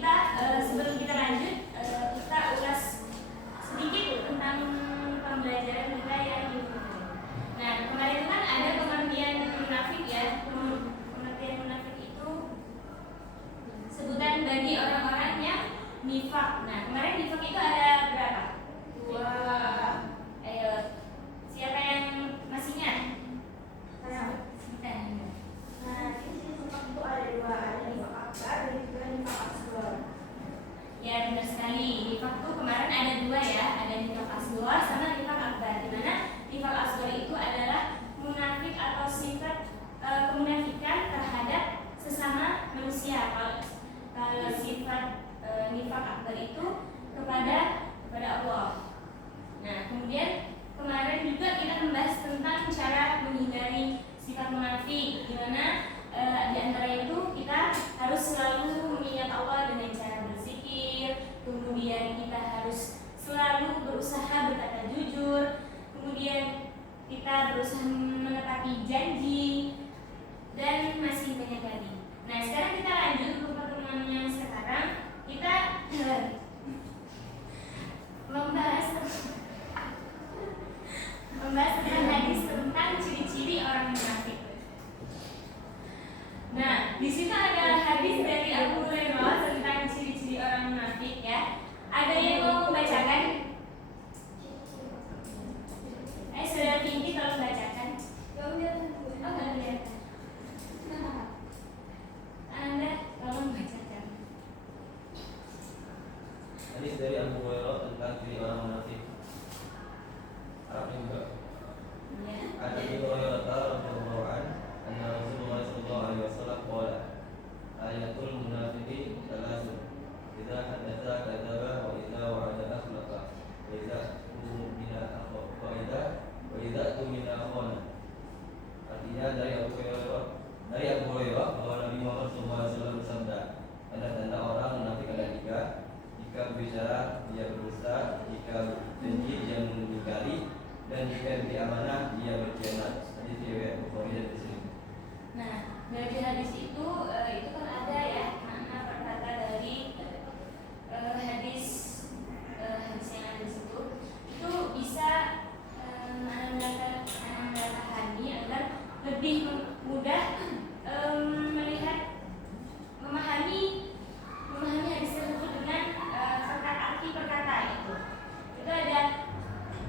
kita sebelum kita lanjut kita ulas sedikit tentang pembelajaran kita yang ini. Nah, kemarin kan ada pengertian munafik ya. Pengertian munafik itu sebutan bagi orang-orang yang nifak. Nah, kemarin nifak itu ada berapa? 2. Ayo, siapa yang masih ingat? Sebutan. Nah, di sini nifak itu ada 2, ada nifak akbar dan juga nifak asghar. Ya, benar sekali. Nifak itu kemarin ada 2 ya, ada nifak asghar sama nifak akbar. Di mana nifak asghar itu adalah munafik atau sifat kemunafikan terhadap sesama manusia. Kalau sifat nifak akbar itu kepada Allah. Nah, kemudian kemarin juga kita membahas tentang cara menghindari sifat munafik, di mana di antara itu kita harus selalu mengingat Allah dengan cara berzikir, kemudian kita harus selalu berusaha berkata jujur, kemudian kita berusaha menepati janji, dan masih banyak lagi. Nah, sekarang kita lanjut ke pertemuan yang sekarang. Kita membahas tentang hadis tentang ciri-ciri orang munafik. Nah, di sini ada hadis dari Abu Hurairah tentang ciri-ciri orang munafik ya. Ada yang mau membacakan? Saudara Pinky tolong bacakan. Oh, nggak kelihatan. Anda tolong bacakan. Hadis dari Abu Hurairah tentang ciri orang munafik. Arabnya juga. Ya. Ada Abu Hurairah radhiyallahu anhu anna Rasulullah sallallahu alaihi wasallam qala ayatul munafiqi thalathun idza hadatsa kadzaba wa idza wa'ada akhlafa wa idza tumina khana. Artinya dari Abu Hurairah bahwa Nabi Muhammad SAW bersabda, tanda-tanda orang munafik ada 3. Jika berbicara dia berdusta, jika berjanji dia mengingkari, dan jika diberi amanah dia berkhianat. Hadis riwayat Bukhari dan Muslim. Nah, dari hadis itu kan ada ya makna perkata dari hadis yang ada di situ. Itu bisa mendatangani agar lebih mudah memahami hadis tersebut dengan arti perkata itu. Itu ada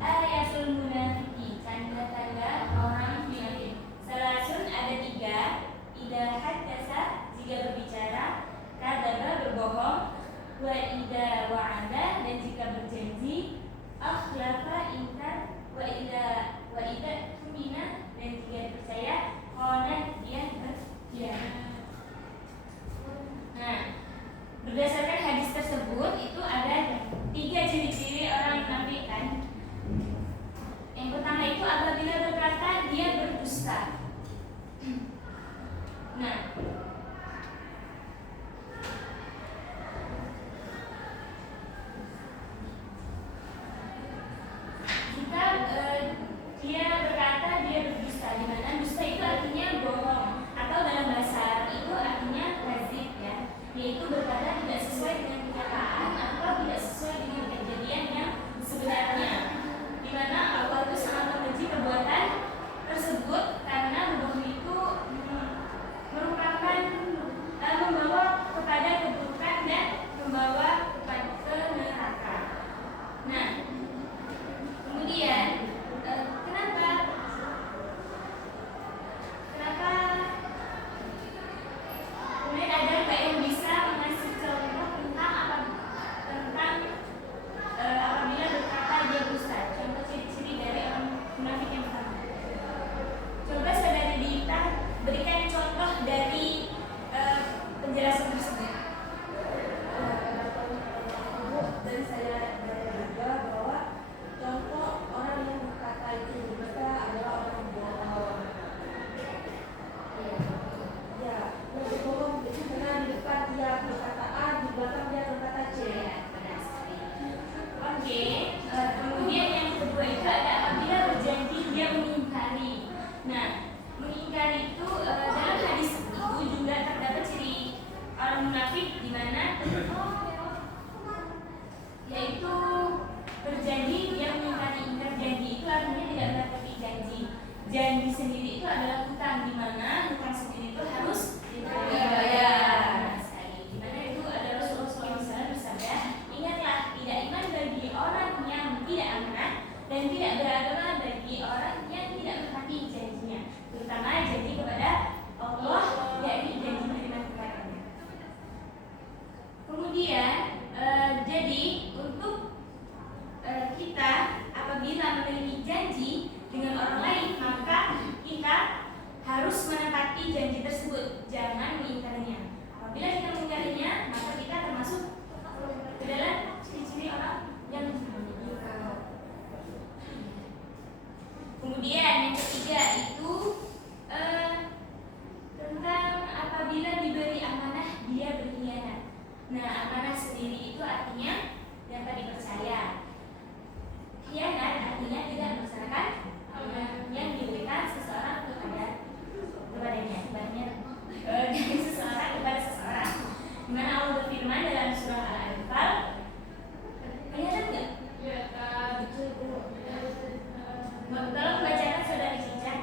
ayatul munafiki, tanda-tanda orang munafik. Salasun ada 3. Idza haddasa, jika berbicara, kadzaba, berbohong, wa idza wa'ada, dan jika berjanji, akhlafa, ingkar, wa idza tumina, dan jika percaya, khana, dia berkhianat. Nah, berdasarkan hadis tersebut itu ada 3 ciri-ciri orang munafik kan. Yang pertama itu apabila berkata dia berdusta. Nah, jika dia berkata dia berdusta, di mana dusta itu artinya bohong, atau dalam bahasa Arab itu artinya kadzib ya, yaitu berkata tidak sesuai dengan kenyataan atau tidak sesuai dengan kejadian yang sebenarnya, di mana Allah itu sangat membenci perbuatan tersebut karena berbohong itu merupakan membawa kepada keburukan dan membawa ke neraka. Nah, kemudian kenapa kemudian ada nggak yang bisa mengasih contoh tentang apabila berkata dia dusta, contoh ciri-ciri dari orang munafik yang pertama. Coba saudara Dita berikan contoh dari penjelasan tersebut. Dan saya juga bahwa contoh orang yang berkata itu mereka adalah orang bohong. Ya, lebih bohong jadi karena di depan dia berkata A, di belakang dia berkata C. Benar sekali. Oke, kemudian yang kedua itu ada apabila berjanji dia mengingkari. Nah, mengingkari itu dalam hadis itu juga terdapat ciri orang munafik mana yaitu berjanji yang mengingkari janji itu artinya tidak menepati janji. Janji sendiri itu adalah hutang, di mana hutang sendiri itu harus dibayar. Di mana itu ada Rasulullah SAW bersabda, ingatlah tidak iman bagi orang yang tidak amanah dan tidak beragama bagi orang yang tidak menepati janjinya, terutama janji kepada Allah, yakni janji beriman kepadanya. Kemudian jadi untuk kita apabila memiliki janji dengan orang lain, maka kita harus menepati janji tersebut, jangan mengingkarinya. Apabila kita mengingkarinya, maka kita termasuk ke dalam ciri-ciri orang yang mengingkari. Kemudian yang ketiga itu tentang apabila diberi amanah dia berkhianat. Nah, amanah sendiri itu artinya dapat dipercaya. Khianat artinya tidak melaksanakan yang diberikan seseorang kepadanya, dari seseorang kepada seseorang. Di mana Allah berfirman dalam surah Al-Anfal, kelihatan nggak? Tolong bacakan saudari Cica.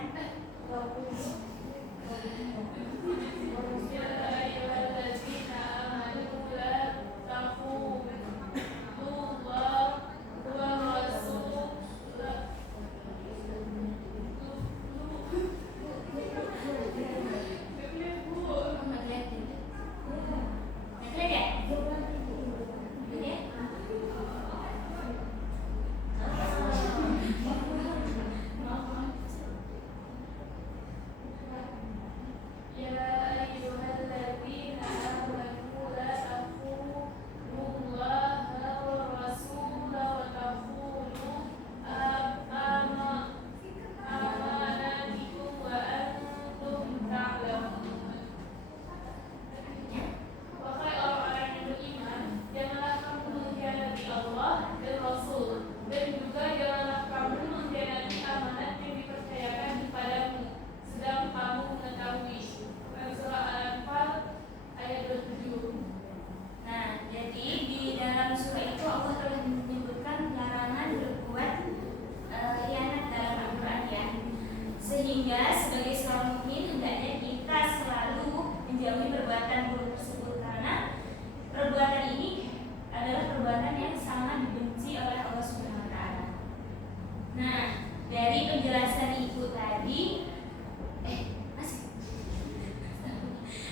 Sehingga sebagai seorang mukmin hendaknya kita selalu menjauhi perbuatan buruk tersebut, karena perbuatan ini adalah perbuatan yang sangat dibenci oleh Allah Subhanahu wa taala. Nah, dari penjelasan ibu tadi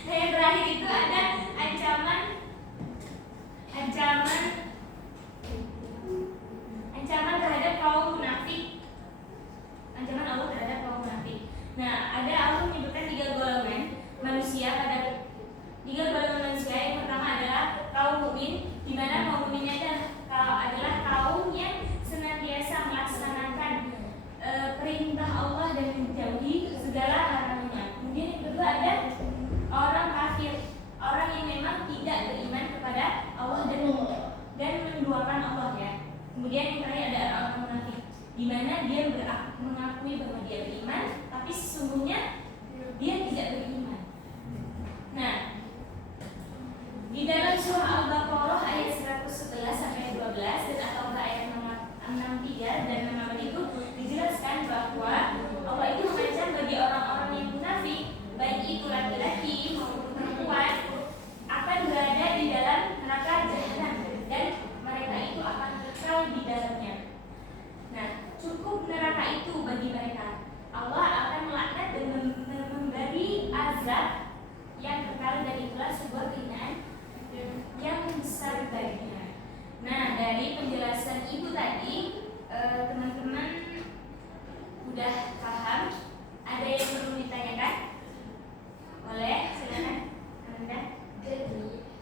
yang terakhir itu ada ancaman terhadap kaum munafik. Ancaman Allah terhadap kaum munafik. Nah, ada Allah menyebutkan tiga golongan manusia. Yang pertama adalah kaum mukmin, di mana kaum mukminnya adalah kaum yang senantiasa melaksanakan perintah Allah dan menjauhi segala larangannya. Kemudian yang kedua ada orang kafir, orang yang memang tidak beriman kepada Allah dan menduakan Allah ya. Kemudian yang terakhir ada orang munafik, di mana dia mengakui bahwa dia beriman, tapi sesungguhnya dia tidak beriman. Nah, di dalam surah Al-Baqarah ayat 111 sampai 12 dan atau ayat 63 dan 68 itu dijelaskan bahwa Allah itu mengancam bagi orang-orang yang munafik, baik itu laki-laki maupun perempuan, akan berada di dalam neraka jahanam dan mereka itu akan kekal di dalamnya. Nah, cukup neraka itu bagi mereka. Allah akan melaknat dan memberi azab yang kekal, dan itulah sebuah kehinaan yang besar baginya. Nah, dari penjelasan ibu tadi, teman-teman udah paham? Ada yang perlu ditanyakan? Boleh, silakan Anda.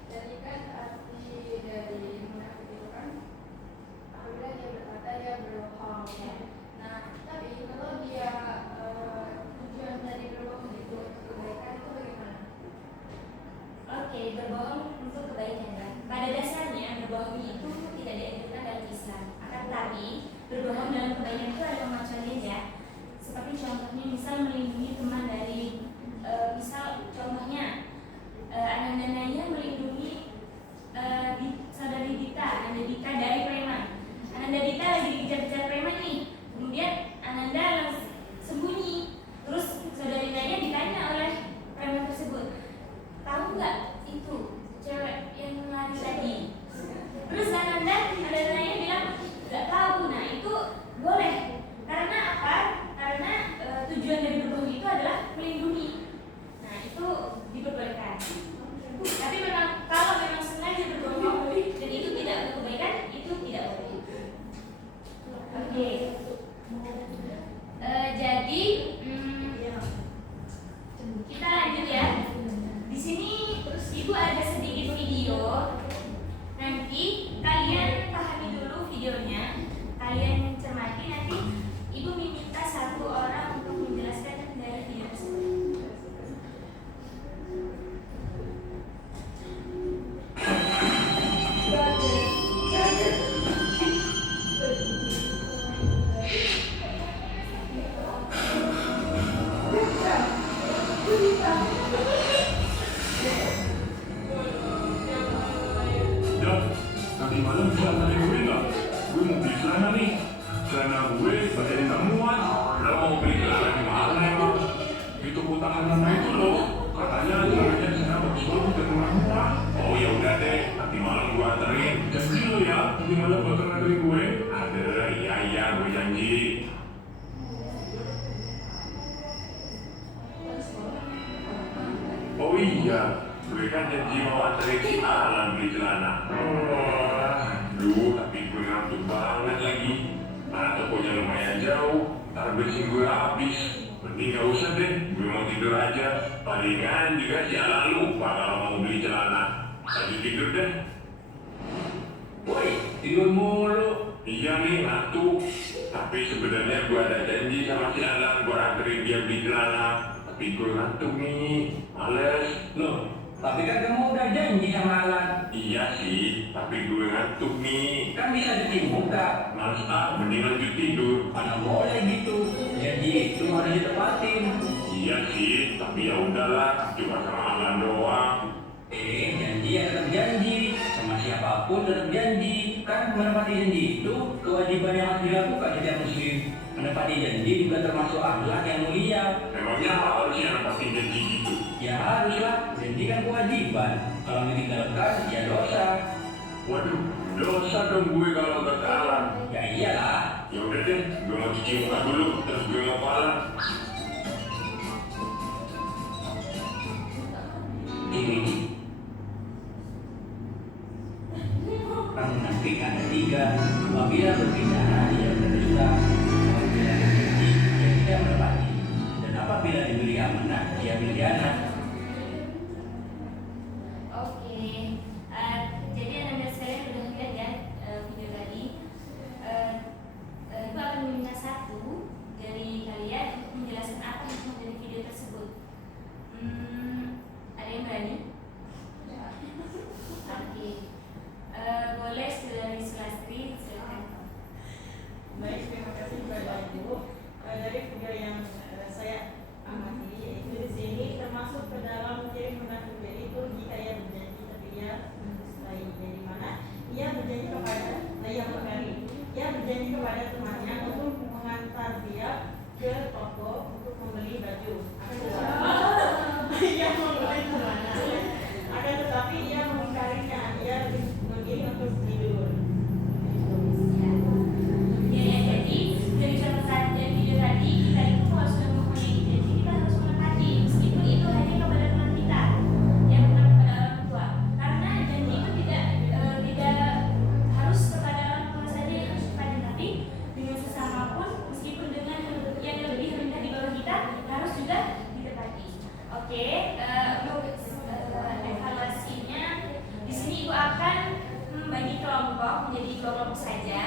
Jadi kan arti dari munafik itu kan apabila dia berkata dia berbohong. Nah, tapi kalau dia tujuan dari berbohong itu kebaikan, itu bagaimana? Oke, berbohong untuk kebaikan ya. Pada dasarnya berbohong itu tidak dianjurkan dalam Islam. Akan tetapi berbohong dalam kebaikan itu ada pengecualian ya. Seperti contohnya misal melindungi teman dari misal contohnya Ananda Naya melindungi Dad, nanti malam bisa antarin gue nggak? Gue mau beli celana nih. Celana gue badannya nggak muat. Lo mau beli celana di mana emang? Di toko tahanan itu loh. Katanya celananya di sana bagus-bagus dan murah-murah. Oh ya udah deh, nanti malam gue anterin. Janji lo ya, nanti malam bakal anterin gue. Ada, iya gue janji. Oh iya, gue kan janji mau anterin si Alan beli celana. Aduh, tapi gue ngantuk banget lagi. Mana tokonya lumayan jauh, ntar bensin gue habis. Mending gak usah deh, gue mau tidur aja. Palingan juga si Alan lupa kalau mau beli celana. Lanjut tidur deh. Woi, tidur mulu. Iya nih, ngantuk. Tapi sebenarnya gue ada janji sama si Alan buat anterin dia beli celana. Tapi gue ngantuk nih, males. Loh, tapi kan kamu udah janji sama Alan. Iya sih, tapi gue ngantuk nih. Kan bisa cuci muka. Males mending lanjut tidur. Mana boleh gitu. Janji itu harus ditepatin. Iya sih, tapi ya udahlah, cuma sama Alan doang. Janji ya tetap janji. Sama siapapun tetap janji. Kan menepati janji itu kewajiban yang harus dilakukan setiap muslim. Menepati janji juga termasuk akhlak yang mulia. Memangnya harusnya nempatin janji gitu? Ya haruslah, janji kan kewajiban. Kalau ditinggalkan, ya dosa. Waduh, dosa dong gue kalau gak ke Alan. Ya iyalah. Ya udah deh, gue mau cuci muka dulu, terus gue mau ke Alan. Ini kamu nanti ada 3. Apabila berbicara dia berdusta, apabila berjanji dia tidak menepati, dan apabila diberi amanah dia berkhianat. Oke, jadi anda sekalian sudah lihat ya video tadi. Ibu akan meminta satu dari kalian untuk menjelaskan apa hikmah dari video tersebut. Ada yang berani? Oke, boleh dari Sulastri, silakan. Baik, terima kasih kepada Ibu. Dari video yang saya amati, yaitu di sini termasuk ke dalam ciri munafik itu jika ia berjanji tapi ia mendustai. Jadi mana ia berjanji kepada yang berkali, ia berjanji kepada temannya untuk mengantar dia ke toko untuk membeli baju. Ia membeli celana. Akan tetapi ia mengingkarinya, ia memilih untuk tidur. Ya, jadi dari catatan dan video tadi kita itu kalau sudah mempunyai janji kita harus menepati meskipun itu hanya kepada teman kita yang bukan kepada orang tua, karena janji itu tidak harus kepada orang tua saja yang harus ditepati, tapi dengan sesama pun meskipun dengan yang lebih rendah di bawah kita harus juga ditepati. Oke, untuk evaluasinya di sini Ibu akan membagi kelompok menjadi kelompok saja.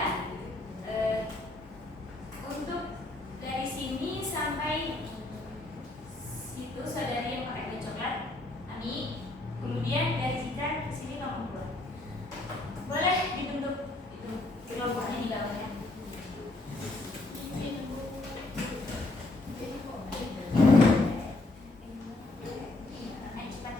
Untuk dari sini sampai situ saudari yang pakai baju coklat, Ami. Kemudian dari Citra ke sini kamu keluar. Boleh dibentuk itu kelompoknya di bawahnya. Cepat.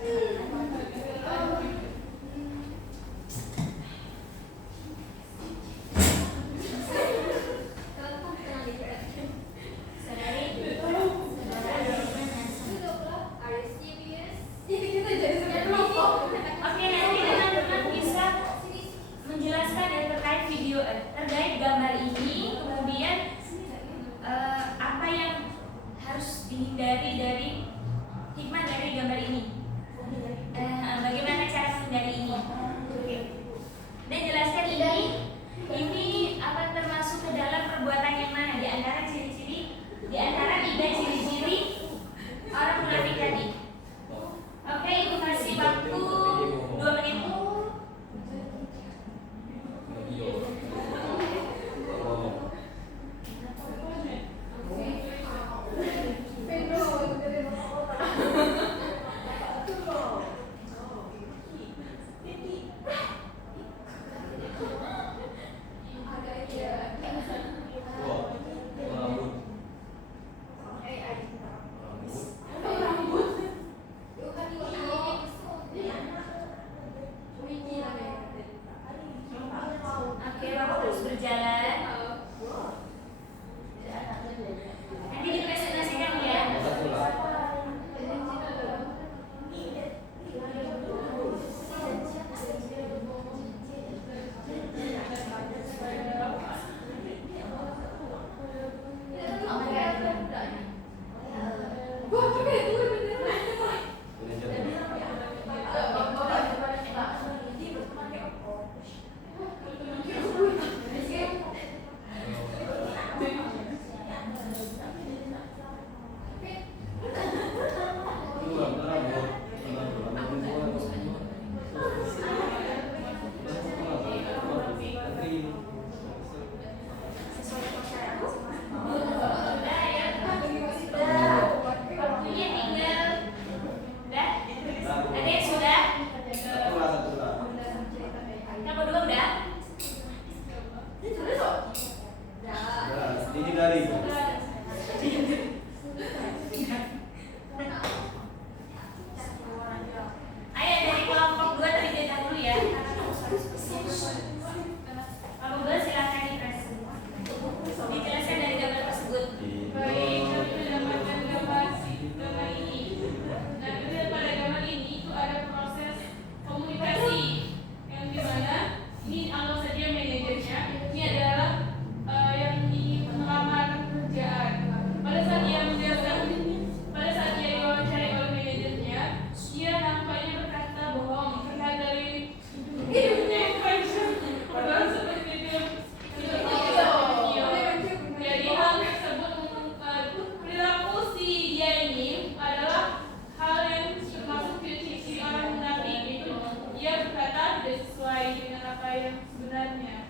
sesuai dengan apa yang sebenarnya.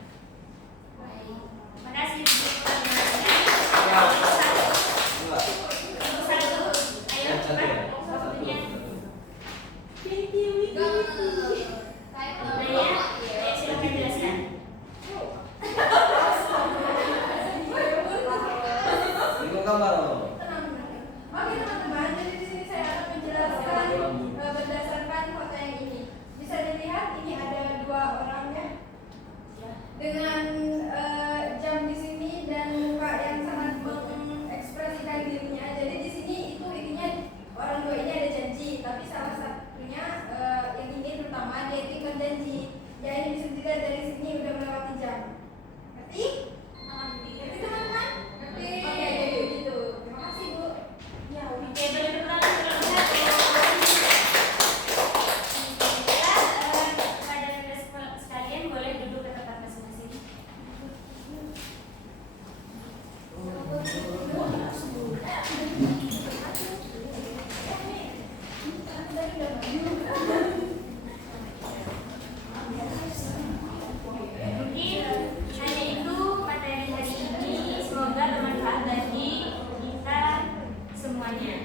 Baik. Makasih Bu. Ya. Satu. Dua. Satu. Ayo Satu cepat. ya? Waktunya. Wiki, wiki, wiki. Naya, ayo silakan jelaskan. Tengok gambar. Oke teman-teman, jadi di sini saya akan menjelaskan berdasarkan foto yang ini. Bisa dilihat ini ada dua orangnya dengan jam di sini dan muka yang sangat mengekspresikan dirinya. Jadi di sini itu intinya orang dua ini ada janji, tapi salah satunya yang ini terutama dia itu ikat janji. Ya ini bisa dilihat dari sini udah melewati jam. Ngerti? Ngerti teman-teman? Ngerti. Oke, gitu. Terima kasih Bu. Ya, oke, boleh tepuk tangan terlebih dahulu. Ya, pada sekalian boleh duduk ke tempat masing-masing. Mungkin hanya itu materi hari ini. Semoga bermanfaat bagi kita semuanya.